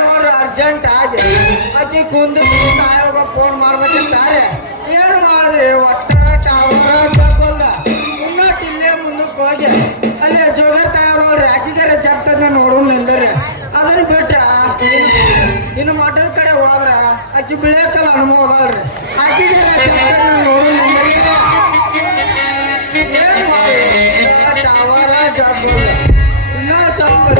ನೋಡ್ರ ಅರ್ಜೆಂಟ್ ಆಗಿ. ಆಕಿ ಕುಂದು ಆಯೋಗ ಫೋನ್ ಮಾಡ್ಬೇಕಂತಾರೆ. ಏನು ಮಾಡ್ರಿ? ಒಟ್ಟ ಟವರ ಜಗ್ಗುದ ಮುನ್ನೋಟ್ ಇಲ್ಲೇ ಮುಂದಕ್ಕೆ ಹೋಗಿ. ಅಲ್ಲೇ ಜೋಗ ತಯಾರೋಡ್ರಿ ಆಕಿಗಾರ ಜಗ್ತದ ನೋಡು ನಿಂದ್ರಿ. ಅದನ್ನ ಬಿಟ್ಟ ಇನ್ನು ಮಠದ ಕಡೆ ಹೋದ್ರ ಅಕ್ಕಿ ಬಿಳಿಯಕ್ಕಲ್ಲ ಅನುಭವ ಅದಾಳ್ರಿ. ಜಗ್ತದ ನೋಡು ನಿಂದ್ರಿ. ಏನ್ ಮಾಡ್ರಿ? ಇನ್ನೂ ಸ್ವಲ್ಪ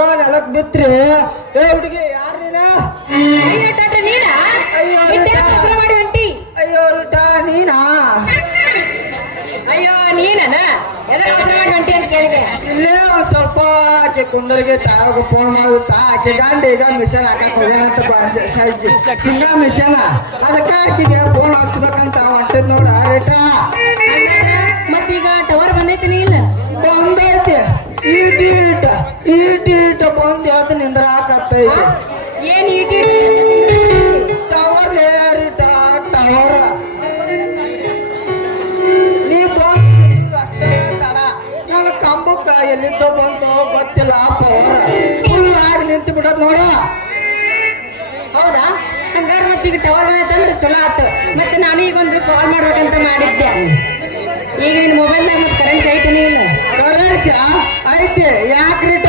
ಮುರ್ಗ ನೆಲಕ್ ಬಿತ್ರಿ ಏ ಹುಡುಗಿ ಯಾರು ನೀನ? ಅಯ್ಯೋ ಮಾಡಿ ಹೊಂಟಿ ಅಯ್ಯೋ ರುಟ ನೀನಾ? ಅಯ್ಯೋ ನೀನನ? ಎಲ್ಲ ಅವಸರ ಮಾಡಿ ಹೊಂಟಿ ಅಂತ ಕೇಳಿದೆ. ಇಲ್ಲೇ ಒಂದ್ ಸ್ವಲ್ಪ ಆಕೆ ಕುಂದರಿಗೆ ತಾವಾಗ ಫೋನ್ ಮಾಡುತ್ತಾ ಆಕೆ ಗಂಡ ಈಗ ಮಿಷನ್ ಹಾಕಕ್ ಹೋಗ್ಯಾನಂತ ಹಿಂಗ ಮಿಷನ್ ಅದಕ್ಕೆ ಆಕೆಗೆ ಫೋನ್ ಹಚ್ಬೇಕಂತ ಹೊಂಟದ್ ನೋಡ ರೇಟ ಹಂಗಾದ್ರ ಮತ್ತೀಗ ಟವರ್ ಬಂದೈತಿ ಈ ಡೀಟ ಈ ಡೀಟ ಬಂದ್ ಯಾವ್ದು ನಿಂದ್ರಾಕತ್ತೈತಿ. ಏನ್ ಈಟಿ ಟವರ್ ಏರಿಟ ಟವರ್ ನೀ ಬಂದ ತಡ. ನನ್ನ ಕಂಬಕ್ಕ ಎಲ್ಲಿಂದ ಬಂತು ಗೊತ್ತಿಲ್ಲ ಪವರ್ ಫುಲ್ ಆಗಿ ನಿಂತು ಬಿಡೋದ್ ನೋಡ. ಹೌದಾ? ಹಂಗಾರ ಈಗ ಟವರ್ ಬಂದೈತಂದ್ರೆ ಚಲೋ ಆತು. ಮತ್ತೆ ನಾನು ಈಗ ಒಂದು ಕಾಲ್ ಮಾಡ್ಬೇಕಂತ ಮಾಡಿದ್ದೆ. ಈಗ ನಿನ್ ಮೊಬೈಲ್ನಾಗ ಮತ್ತೆ ಕರೆಂಟ್ ಐತನೇ ಇಲ್ಲ. ಕರೆಂಟ್ ಐತಿ ಯಾಕ್ರಿಟ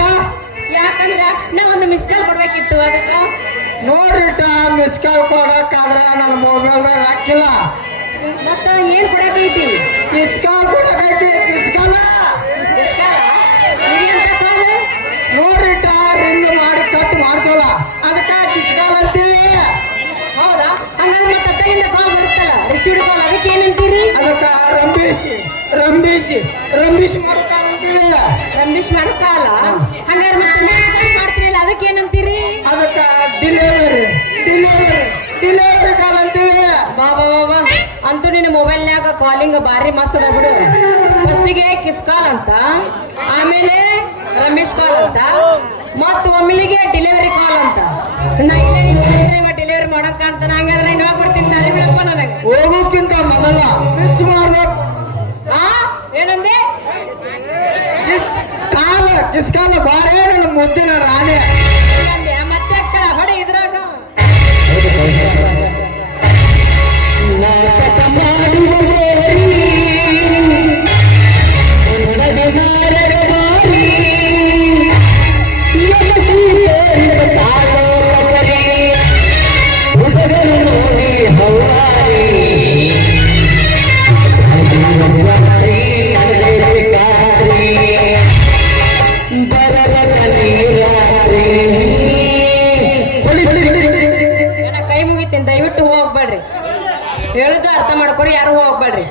ಯಾಕಂದ್ರ ನಾ ಒಂದು ಮಿಸ್ ಕಾಲ್ ಕೊಡ್ಬೇಕಿತ್ತು ಅದಕ್ಕ? ನೋಡ್ರಿಟ ಮಿಸ್ ಕಾಲ್ ಕೊಡಕ್ಕಾದ್ರ ನನ್ನ ಮೊಬೈಲ್ದಾಗ ಹಾಕಿಲ್ಲ. ಮತ್ತ ಏನ್ ಕೊಡಕೈತಿ? ಮಿಸ್ ಕಾಲ್ ಕೊಡಕೈತಿ ಮಿಸ್ ಕಾಲ್ ನೋಡ್ರಿಟ ರಿಂಗ್ ಮಾಡಿ ಕಟ್ ಮಾಡ್ಕೊಲ್ಲ ಅದಕ್ಕ ಮಿಸ್ ಕಾಲ್ ಅಂತೀವಿ. ಹೌದಾ? ಹಂಗಾದ್ರೆ ಮತ್ತೆ ಅತ್ತಗಿಂದ ಕಾಲ್ ಬರುತ್ತಲ್ಲ? ರಿಸೀವ್ಡ್ ಕಾಲ್ ಅದಕ್ಕೆ ಏನಂತೀರಿ ಅದಕ್ಕ ಅದಕ್ಕೆ ರಂಬೀಸಿ ರಂಬೀಸಿ ಮಾಡ್ಕೊಂತೀವಿ ರಂಬಿಶ್ ಮಾಡೋ ಕಾಲ ಹಂಗಾರೆ ಮತ್ತೆ ಮಾಡ್ತೀರಲ್ಲ ಅದಕ್ಕೆ ಏನಂತೀರಿ ಅದಕ್ಕ ಡಿಲಿವರಿ ಡಿಲಿವರಿ ಡಿಲಿವರಿ ಕಾಲ್ ಅಂತೀವಿ. ಬಾ ಬಾ ಬಾ ಅಂತೂ ನಿನ್ನ ಮೊಬೈಲ್ನ್ಯಾಗ ಕಾಲಿಂಗ್ ಬಾರಿ ಮಸ್ತ್ ಅದ ಬಿಡು. ಫಸ್ಟಿಗೆ ಕಿಸ್ ಕಾಲ್ ಅಂತ ಆಮೇಲೆ ರಮೇಶ್ ಕಾಲ್ ಅಂತ ಮತ್ತ ಒಮ್ಮಿಲಿಗೆ ಡೆಲಿವರಿ ಕಾಲ್ ಅಂತ. ನಾ ಇಲ್ಲೇ ಡೆಲಿವರಿ ಮಾಡಕ್ಕ ಅಂತ. ಹಂಗಾದ್ರೆ ನಾನು ಇವಾಗ ಬರ್ತೀನಿ ನನಗೆ. ಹೋಗೋಕ್ಕಿಂತ ಮೊದಲ ಮಿಸ್ ಆ? ಏನಂದೆ? ಕಾಲ ಕಿಸ್ಕಾಲ ಬಾರೇ ನನ್ನ ಮುದ್ದಿನ ರಾಣಿ. ಮತ್ತೆ ಹೊಡೆ ಇದ್ರಾಗ. ಹೇಳುದ ಅರ್ಥ ಮಾಡ್ಕೊರಿ ಯಾರು ಹೋಗ್ಬೇಡ್ರಿ.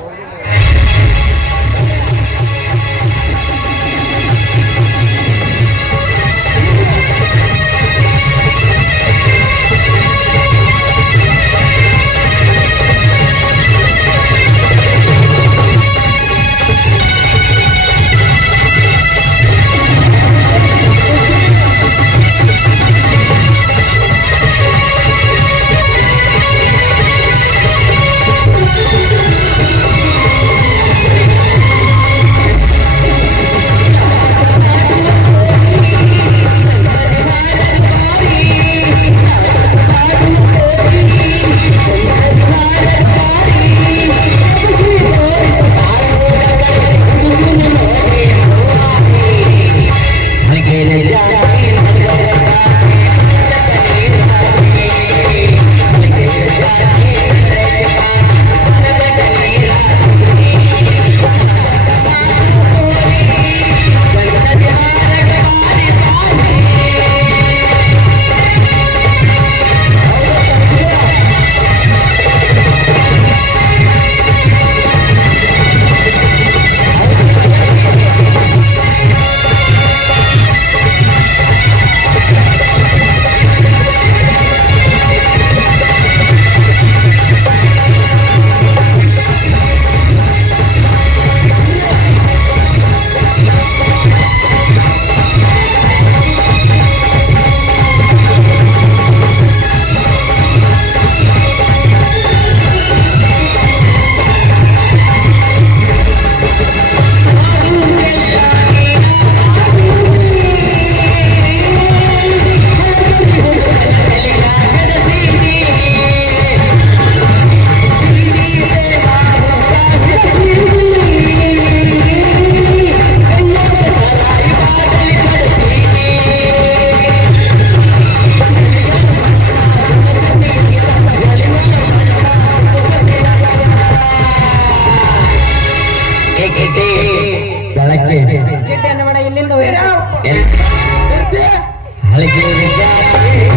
Alligator